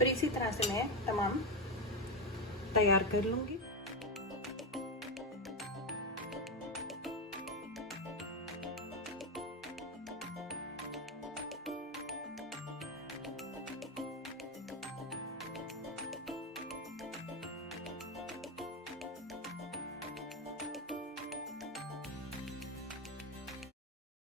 और इसी तरह से मैं तमाम तैयार कर लूँगी।